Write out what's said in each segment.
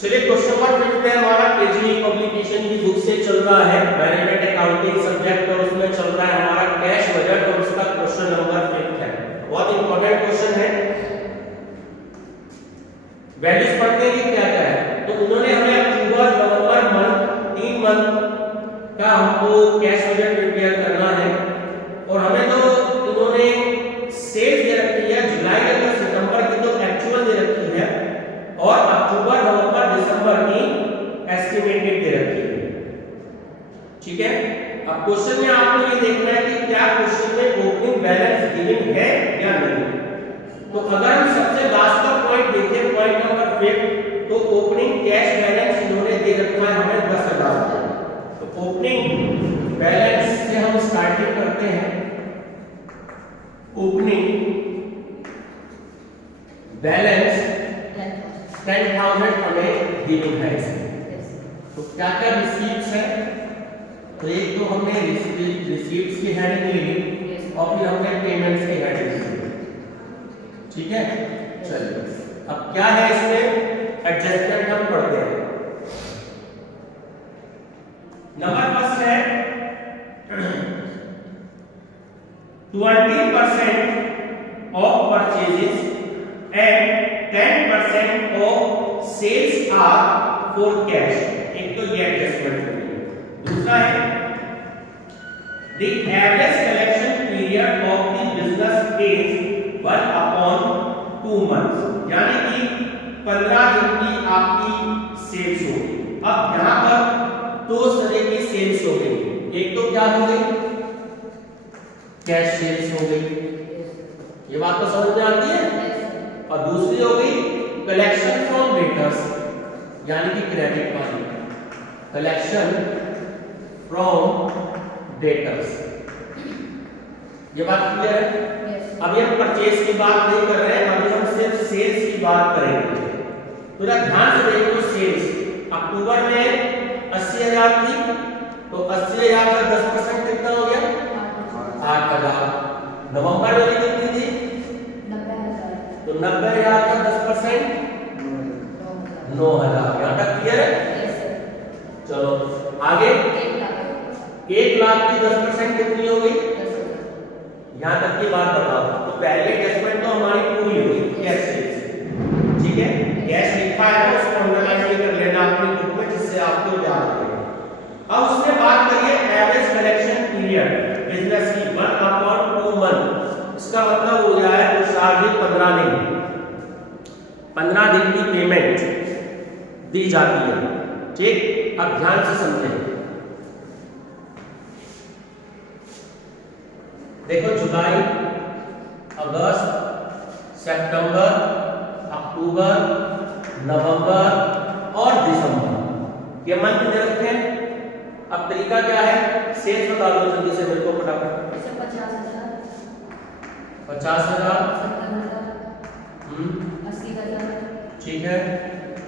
चलिए question number 5 में हमारा केजी पब्लिकेशन की बुक से चल रहा है मैनेजमेंट अकाउंटिंग सब्जेक्ट और उसमें चल रहा है हमारा कैश बजट और उसका क्वेश्चन नंबर 5 है। बहुत इंपॉर्टेंट क्वेश्चन है। वैल्यूज पढ़ते हैं कि क्या क्या है। तो उन्होंने हमें अक्टूबर नवंबर मंथ 3 मंथ का हमको कैश बजट प्रिपेयर करना है और हमें तो इन्होंने सेल्स दे रखी है जुलाई अगस्त सितंबर की तो एक्चुअल दे रखी है और अक्टूबर नवंबर दिसंबर की एस्टिमेटेड दे रखी है। ठीक है। अब क्वेश्चन में आपको ये देखना है कि क्या क्वेश्चन में ओपनिंग बैलेंस गिवन है या नहीं। तो अगर हम सबसे लास्ट का पॉइंट देखें पॉइंट नंबर 5 तो ओपनिंग कैश बैलेंस इन्होंने दे रखा है हमें 10,000। तो ओपनिंग बैलेंस से हम स्टार्टिंग करते हैं। ओपनिंग बैलेंस 10,000 हमें गिवन है इसमें। तो क्या क्या रिसीप्ट्स है। तो एक तो हमने रिसीप्ट्स की हेडिंग ली और फिर हमने पेमेंट्स की हेडिंग ली। ठीक है। चलिए अब क्या है इसमें एडजस्टमेंट हम पढ़ते हैं। नंबर फर्स्ट है 20% of purchases and 10% of sales are for cash. एक तो ये एडजस्टमेंट करनी है। दूसरा है the average collection period of the business is 1/2 months, यानी कि 15 दिन की आपकी सेल्स होगी। अब यहां पर दो तरह की सेल्स हो गई। एक तो क्या हो गई कैश सेल्स हो गई, ये बात तो समझ में आती है। और दूसरी हो गई कलेक्शन फ्रॉम डेटर्स, यानी कि क्रेडिट वाली कलेक्शन फ्रॉम डेटर्स। ये बात क्लियर है। अभी हम परचेज की बात नहीं कर रहे हैं, अभी हम सिर्फ सेल्स की बात करेंगे। थोड़ा ध्यान से देखो। सेल्स अक्टूबर में 80,000 थी तो 80,000 का 10% कितना हो गया 8,000। नवंबर में कितनी थी 90,000। तो 90,000 का 10% 9,000। यहाँ तक क्लियर है। चलो आगे 1 लाख की 10% कितनी हो गई। यहाँ तक की बात बताओ। तो पहले एडजस्टमेंट तो हमारी पूरी हुई कैश सेल्स। ठीक है। कैश लिखा है तो उसको अंडरलाइन भी कर लेना अपनी बुक में जिससे आपको याद रहे। अब उसमें बात करिए एवरेज कलेक्शन पीरियड बिजनेस की 1/2 मंथ। इसका मतलब हो गया है तो शार्प 15 दिन। 15 दिन की पेमेंट दी जाती है। ठीक। अब ध्यान से समझें। देखो जुलाई अगस्त सितंबर अक्टूबर नवंबर और दिसंबर ये मंथ दे रखे हैं। अब तरीका क्या है सेल्स बता दो जल्दी से मेरे को फटाफट। 50,000 50,000 80,000 ठीक है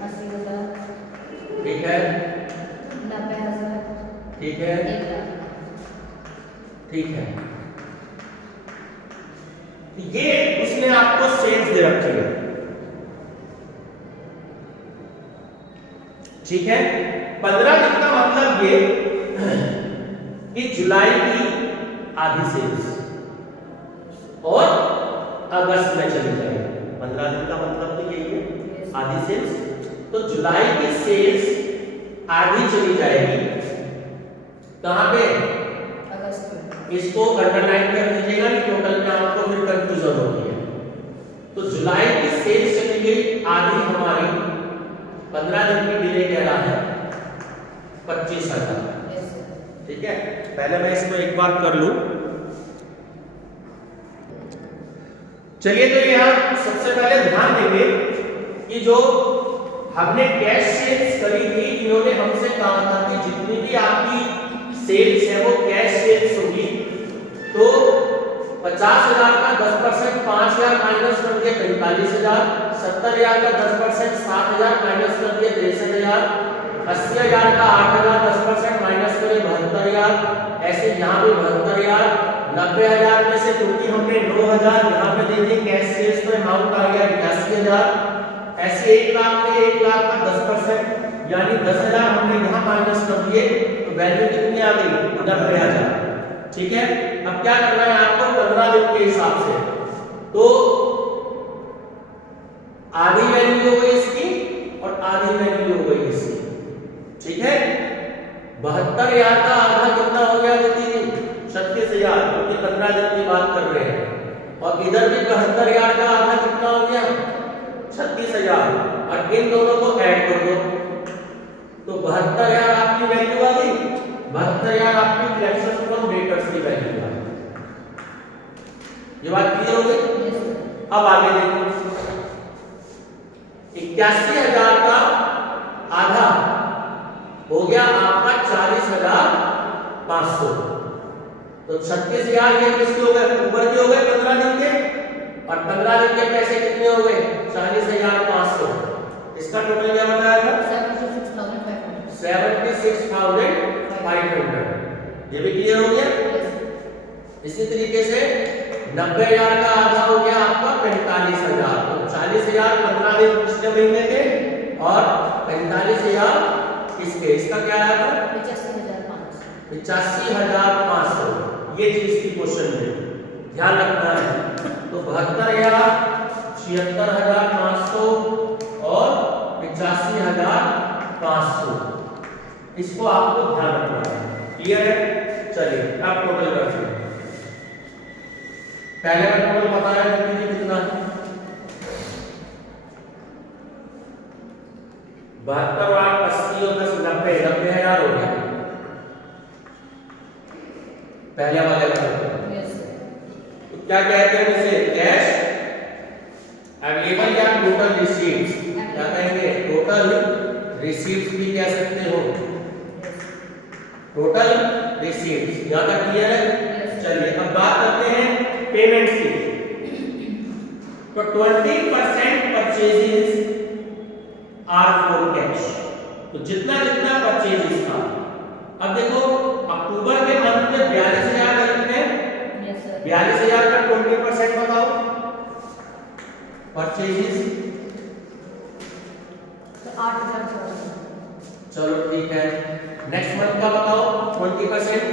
80,000 ठीक है 90,000 ठीक है 1 लाख। ठीक है। ये उसने आपको सेल्स दे रखी है। ठीक है। 15 दिन का मतलब ये कि जुलाई की आधी सेल्स और अगस्त में चली जाएगी। 15 दिन का मतलब तो यही है आधी सेल्स। तो जुलाई की सेल्स आधी चली जाएगी कहां पे अगस्त में। इसको अंडरलाइन कर दीजिएगा कि टोटल में आपको फिर कंफ्यूजन होती है। तो जुलाई की सेल्स चली गई आधी हमारी 15 दिन की डिले कह रहा है 25,000। ठीक है। पहले मैं इसको एक बार कर लूं। चलिए तो यहां सबसे पहले ध्यान देंगे कि जो हमने कैश सेल्स करी थी इन्होंने हमसे कहा था कि जितनी भी आपकी सेल्स है वो कैश सेल्स होगी। तो 50,000 का 10% 5,000 माइनस कर दिया 45,000। 70,000 का 10% 7,000 माइनस कर दिया 63,000। 80,000 का 8,000 10% माइनस करे 72,000। ऐसे यहाँ भी 72,000। 90,000 में से क्योंकि हमने 9,000 यहाँ पे दे दिए कैश सेल्स तो अमाउंट आ गया 81,000। ऐसे 1 लाख में 1 लाख का 10%, यानी 10,000 हमने यहाँ माइनस कर दिए तो वैल्यू कितनी आ गई? 90,000। ठीक है, अब क्या करना है आपको 15 दिन के हिसाब से, तो आधी वैल्यू हो गई इसकी और आधी वैल्यू हो गई इसकी। ठीक है, 72,000 का आधा कितना हो गया? दीदी 36,000, क्योंकि 15 दिन की बात कर रहे हैं। और इधर भी 72,000 का आधा कितना हो गया? 36,000। और इन दोनों को ऐड कर दो तो 72,000 आपकी वैल्यू आ गई। 72,000 आपकी फ्रैक्शन फ्रॉम डेटर्स की वैल्यू आ गई। ये बात क्लियर हो गई? अब आगे देखो, 81,000 का आधा हो गया आपका 40,500। तो 36,000 ये किसके हो गए? ऊपर के हो गए 15 दिन के, और 15 दिन के पैसे कितने हो गए? 40,500। इसका टोटल क्या बताया था? 76,500। ये भी क्लियर हो गया? इसी तरीके से 90,000 का आधा हो गया आपका 45,000। तो 40,000 15 दिन पिछले महीने के और 45,000 किसके? इसका क्या आया था? 85,500। ये चीज की क्वेश्चन में ध्यान रखना है। तो 72,000, 76,500 और 85,500, इसको आपको ध्यान रखना है। क्लियर है? चलिए अब टोटल करते हैं। पहले का टोटल बताया दीजिए कितना? 72, 80 और 10, 90,000 हो गया पहले वाले का। तो क्या कहते हैं इसे? कैश अवेलेबल या टोटल रिसीव्स? क्या कहेंगे? टोटल रिसीव्स भी कह सकते हो, टोटल रिसीव्स। यहां तक क्लियर है? चलिए अब बात करते हैं पेमेंट्स की। तो 20% परचेजेस आर फॉर कैश। तो जितना जितना परचेजेस था, अब देखो अक्टूबर के मंथ में 42,000 खरीदते हैं। 42,000 का 20% बताओ परचेजेस। तो 8,000। चलो ठीक है, नेक्स्ट मंथ का बताओ 20%।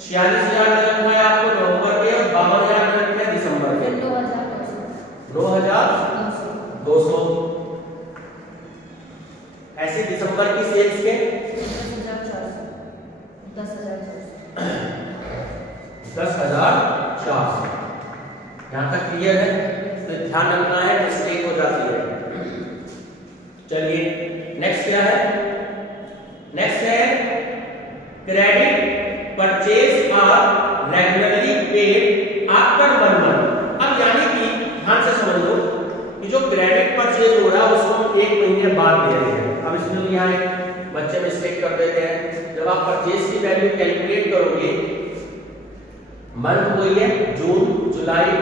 46,000 रखना है आपको नवंबर के और 52,000 रखना है दिसंबर के। 9,200। ऐसे दिसंबर की सेल्स के 10,400। यहां तक क्लियर है? तो ध्यान रखना है, मिस्टेक हो जाती है। चलिए नेक्स्ट क्या है? नेक्स्ट है credit purchase are regularly paid after 1 month. अब यानी कि ध्यान से समझ लो कि जो क्रेडिट परचेज हो रहा है उसको हम 1 महीने बाद दे रहे हैं। अब इसमें यहाँ एक बच्चे मिस्टेक कर देते हैं। जब आप परचेज की वैल्यू कैलकुलेट करोगे, मंथ वही है जून, जुलाई,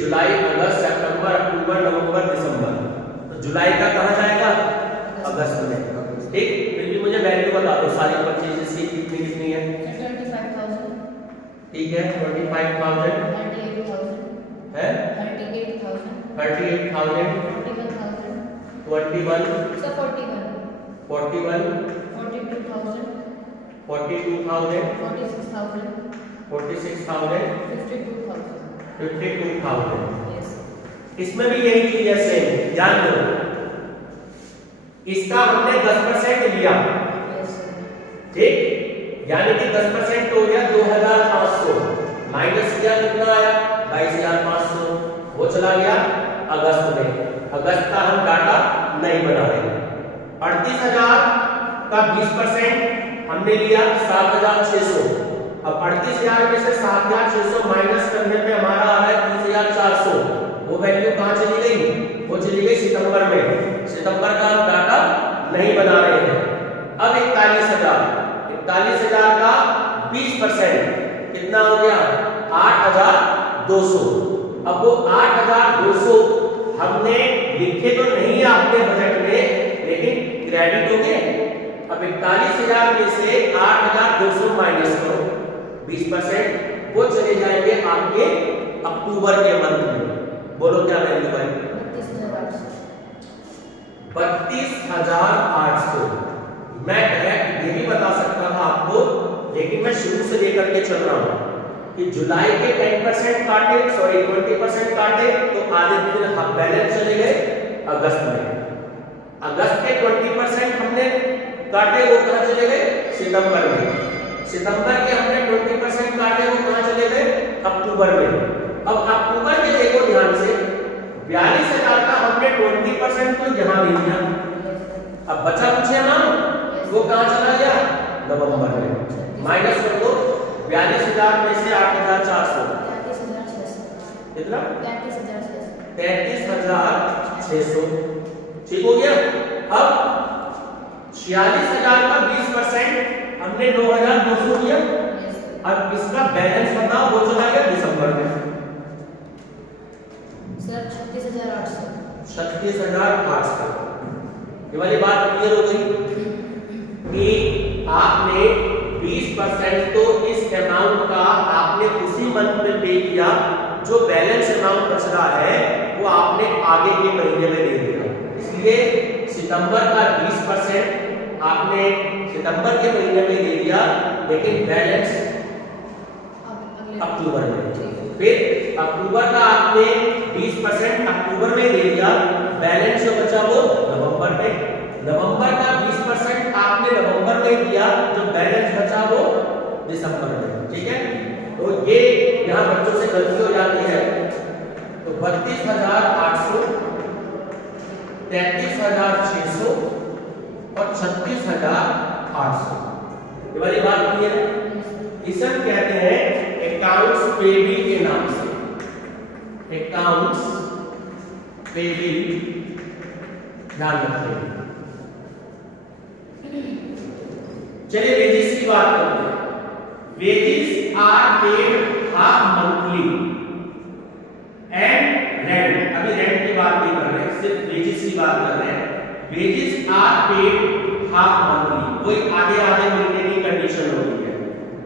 जुलाई, अगस्त, सितंबर, अक्टूबर, नवंबर, दिसंबर। तो जुलाई का कहां जाएगा? अगस्त में। ठीक, फिर भी मुझे वैल्यू बता दो सारी परचेजेस की कितनी कितनी है? 25,000। ठीक है, 25,000 है, 38,000, 38,000, 41,000, 21, 41, 41, 42,000, 42,000, 46,000, 46,000, 52,000। 52,000। Yes. इसमें भी यही चीज है, सेम। ध्यान दो, इसका हमने 10% लिया। Yes. ठीक, यानी कि 10% हो गया 2,500 माइनस किया, कितना आया? 22,500। वो चला गया अगस्त में। अगस्त का हम डाटा नहीं बना रहे। 38,000 का 20% हमने लिया 7,600। अब 38,000 में से 7,600 माइनस करने पे हमारा आ रहा है 30,400। वो वैल्यू कहां चली गई? वो चली गई सितंबर में। सितंबर का हम डाटा नहीं बना रहे हैं। अब 41,000 का 20% कितना हो गया? 8,200। अब वो 8,200 हमने लिखे तो नहीं है अपने बजट में, लेकिन क्रेडिट हो गए। अब 41,000 में से 8,200 माइनस करो 20%, वो चले जाएंगे आपके अक्टूबर के मंथ में। बोलो क्या वैल्यू भाई? 32,800। 32,800। मैं डायरेक्ट ये भी बता सकता था आपको, लेकिन मैं शुरू से लेकर के चल रहा हूं कि जुलाई के 10% काटे, सॉरी 20% काटे तो आधे दिन हम बैलेंस चले गए अगस्त में। अगस्त के 20% हमने काटे, वो कहां चले गए? सितंबर में। सितंबर के हमने 20% काटे, वो कहां चले गए? अक्टूबर में। अब अक्टूबर के देखो ध्यान से, 42,000 का हमने 20% तो यहां दे दिया। अब बचा कुछ है ना, वो कहां चला गया? नवंबर में। माइनस कर दो 42,000 में से 8,400, 33,600। कितना? 33,600। 33,600। ठीक हो गया। अब 46,000 का 20% हमने 9,200 दिया। अब इसका बैलेंस बताओ, वो चला गया दिसंबर में। सर 36,800। 36,800। ये वाली बात क्लियर हो गई कि आपने 20% तो इस अमाउंट का आपने उसी मंथ में पे किया, जो बैलेंस अमाउंट बच रहा है वो आपने आगे के महीने में दे दिया। इसलिए सितंबर का 20% आपने सितंबर के महीने में दे दिया, लेकिन बैलेंस अक्टूबर में। फिर अक्टूबर का आपने 20% अक्टूबर में दे दिया, बैलेंस जो बचा वो नवंबर में। नवंबर का 20% आपने नवंबर में दिया, जो बैलेंस बचा वो दिसंबर में। ठीक है, तो ये यहाँ बच्चों से गलती हो जाती है। तो 32,800, 33,600 और 36,800, ये वाली बात क्लियर है। इसे कहते हैं अकाउंट्स पेबल के नाम से। अकाउंट्स पेबल, ध्यान रखिए। चलिए वेजेस की बात करते हैं। Wages are paid half monthly and rent. अभी रेंट की बात नहीं कर रहे, सिर्फ वेजेस की बात कर रहे हैं। Wages are paid half monthly, कोई आधे आधे महीने की कंडीशन होती है।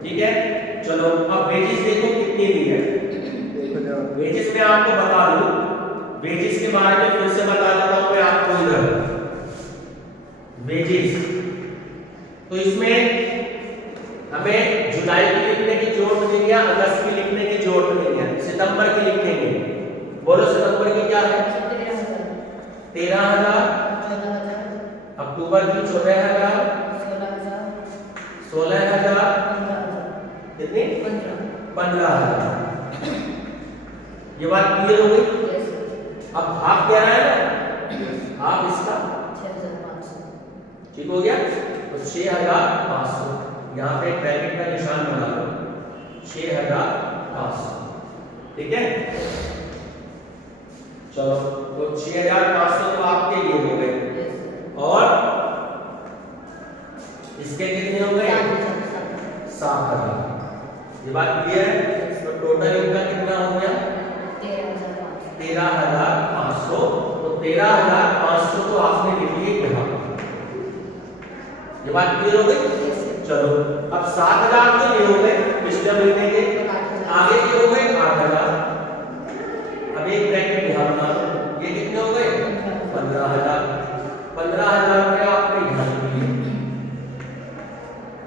ठीक है, चलो अब वेजेस देखो कितनी दी है। वेजेस में आपको बता दूं, वेजेस के बारे में फिर से बता देता हूं मैं आपको। इधर वेजेस, तो इसमें हमें जुलाई की लिखने की जरूरत नहीं है, अगस्त की लिखने की जरूरत नहीं है, सितंबर की लिखेंगे। बोलो सितंबर की क्या है? 13,000। अक्टूबर की 14,000। 16,000। कितनी? 15,000। ये बात क्लियर हो गई। अब हाफ क्या है ना, हाफ इसका 6,500। ठीक हो गया। तो 6,500, यहाँ पे ब्रैकेट का निशान बना लो, 6,500। ठीक है, चलो तो 6,500 तो आपके ये हो गए, और इसके कितने हो गए? 7,000। ये बात क्लियर है। तो टोटल इनका कितना हो गया? 13,500। तो 13,500 तो आपने लिख लिए यहाँ। ये बात क्लियर हो गई। चलो अब 7,000 तो ये हो गए पिछले महीने के, आगे के हो गए 8,000। अब एक ब्रैकेट यहाँ बना लो, ये कितने हो गए? 15,000। 15,000 के आपने यहाँ लिख लिए।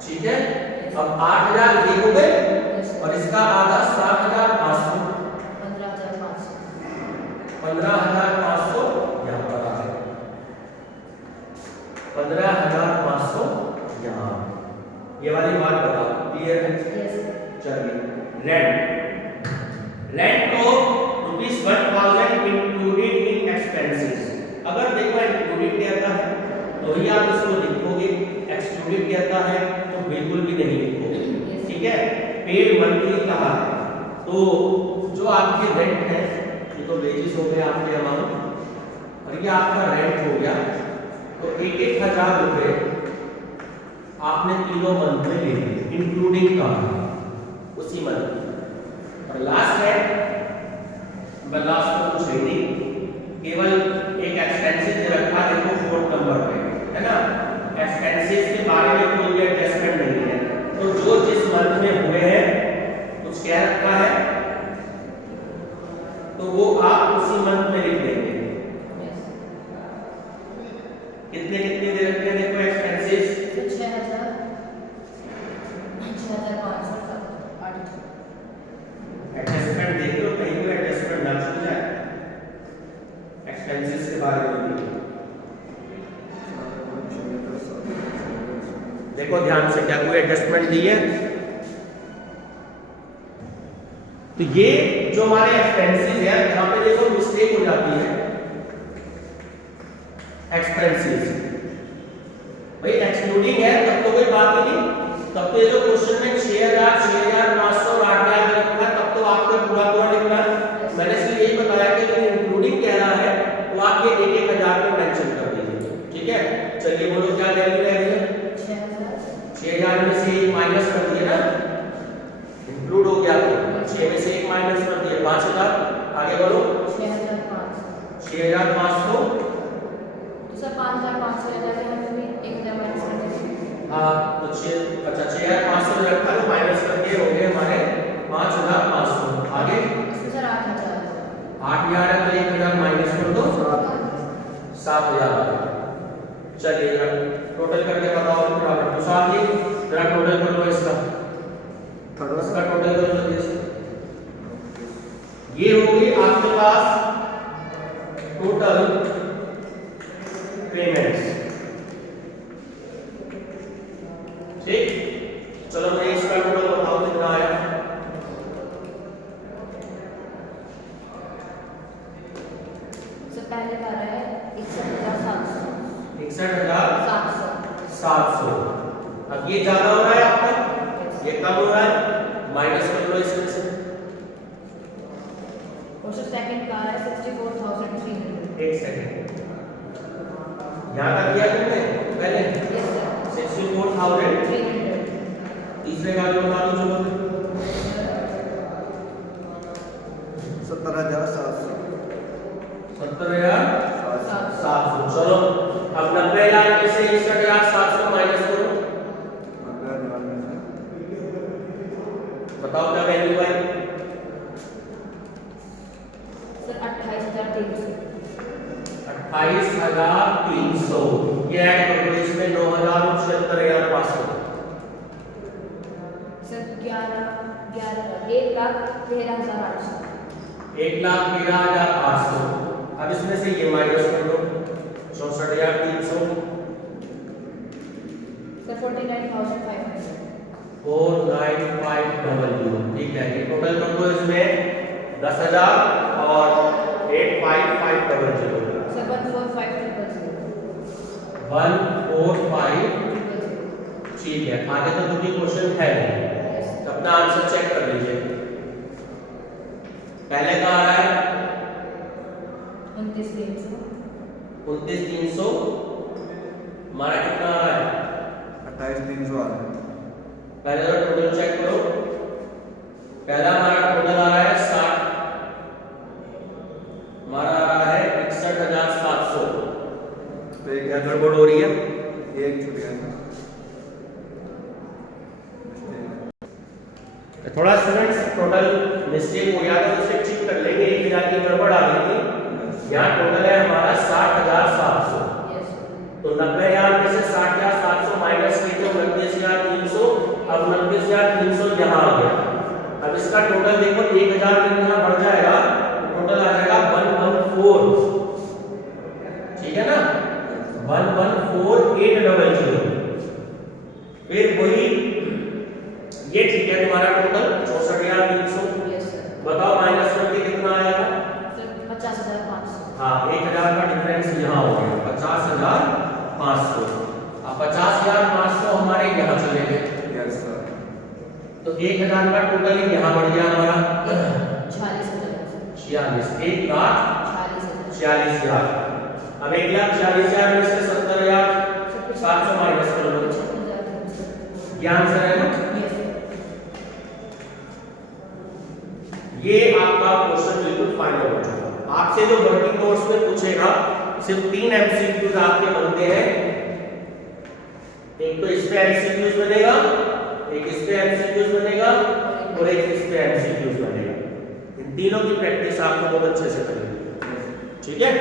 ठीक है, अब 8,000 ये हो गए, और इसका आधा 7,500। 15,500 यहाँ पर आ गए, 15,500 यहाँ। ये वाली बात बताओ, क्लियर है? चलिए रेंट, रेंट को ₹1,000 इंक्लूडेड इन एक्सपेंसेस। अगर देखो इंक्लूडेड कहता है तो ही आप इसको लिखोगे, एक्सक्लूडेड कहता है तो बिल्कुल भी नहीं लिखोगे। ठीक है, पेड मंथली कहा है, तो जो आपके रेंट है, ये तो वेजेस हो गए आपके अमाउंट, और ये आपका रेंट हो गया। तो 1,000 रुपए आपने तीनों मंथ में ले लिए, इंक्लूडिंग का उसी मंथ। और लास्ट है, लास्ट तो कुछ नहीं, केवल एक एक्सपेंसेस दे रखा है, देखो 4th नंबर पे है ना। एक्सपेंसेस के बारे में कोई भी एडजस्टमेंट नहीं है, तो जो जिस मंथ में हुए हैं कुछ कह रखा है, तो वो आप उसी बारे में भी। देखो ध्यान से, क्या कोई एडजस्टमेंट दी है? तो ये जो हमारे एक्सपेंसेस है, यहां पे देखो मिस्टेक हो जाती है। एक्सपेंसेस भाई एक्सक्लूडिंग है तब तो कोई बात ही नहीं, तब तो ये जो क्वेश्चन में 6000, 6500 और 8000 रखा है तब तो आपको पूरा पूरा लिखना है। मैंने इसलिए यही बताया कि अगर इंक्लूडिंग कह रहा है तो आप ये 1000 में मेंशन कर दीजिए, ठीक है। चलिए बोलो क्या वैल्यू रह गई है? 6000 में से 1 माइनस कर दिए ना, इंक्लूड हो गया तो 6 में से 1 माइनस कर दिए 5000। आगे बढ़ो 6500 तो सर 5500 आ जाएगा, मतलब 1000 माइनस कर देंगे। हाँ तो 6500 रखा तो माइनस करके हो गए हमारे 5500। आगे इसमें सर 8000 8000 है तो 1000 माइनस कर दो 7000। चलिए जरा टोटल करके बताओ बराबर तो साथ ही जरा टोटल कर लो इसका टोटल कर लो जल्दी से। ये होगी आपके पास टोटल पेमेंट्स, ठीक। चलो मैं इसका टोटल बताओ कितना आया। सर पहले का रहा है 61,700 61,700। अब ये ज्यादा हो रहा है आपका, ये कम हो रहा है, माइनस कर लो इसमें से। और सर सेकंड का है 64,300। एक सेकंड याद आ गया तुमने पहले? Yes sir 64,300। तीसरे का जो बता दो चलो 70,700। 70,700। चलो अब 90,000 में से 61,700 माइनस करो, बताओ क्या वैल्यू है? सर 28,300। 28,300। ये ऐड कर दो इसमें 9,000 और 76,500। सर 1,13,800। 1,13,800। अब इसमें से ये माइनस कर दो 64,300। सर 49,500। 49,500, ठीक है। ये टोटल कर दो इसमें 10,000 और 8,500। सर 145,000। 145, ठीक है। आगे तो कोई क्वेश्चन है नहीं, तो अपना आंसर चेक कर लीजिए। पहले का आ रहा है 29,300। 29,300। हमारा कितना आ रहा है? 28,300 आ रहा है। पहले तो टोटल चेक करो। पहला हमारा टोटल आ रहा है 60, हमारा आ रहा है 61,700। तो एक क्या गड़बड़ हो रही है? एक छूट गया ना। थोड़ा स्टूडेंट्स टोटल मिस्टेक हो गया तो उसे चेक कर लेंगे, एक हजार की गड़बड़ आ गई थी। यहाँ टोटल है हमारा 60,700। यस तो 90,000 में से 60,700 माइनस किए तो 29,300। अब 29,300 यहाँ आ गया। अब इसका टोटल देखो 1,000 यहाँ बढ़ जाएगा तो टोटल आ जाएगा 114, ठीक है ना? 114,800। फिर वही ये ठीक है तुम्हारा टोटल 64,300। Yes sir. बताओ माइनस करके कितना आएगा? सर 50,500। हाँ 1,000 का डिफरेंस यहाँ हो गया 50,500। अब 50,500 हमारे यहाँ चले गए यस सर। तो 1,000 का टोटल यहाँ बढ़ गया हमारा 46,000। 46, 1,46,000। 46,000। अब 1,46,000 में से 70,700 माइनस कर लो, 56,300। ये आंसर है ना? यस ये आपका क्वेश्चन बिल्कुल फाइनल हो चुका। आपसे जो वर्किंग नोट्स में पूछेगा सिर्फ 3 एमसीक्यूज आपके बनते हैं। एक तो इस पे एमसीक्यूज बनेगा, एक इस पे एमसीक्यूज बनेगा और एक इस पे एमसीक्यूज बनेगा। इन तीनों की प्रैक्टिस आपको बहुत अच्छे से करनी है, ठीक है?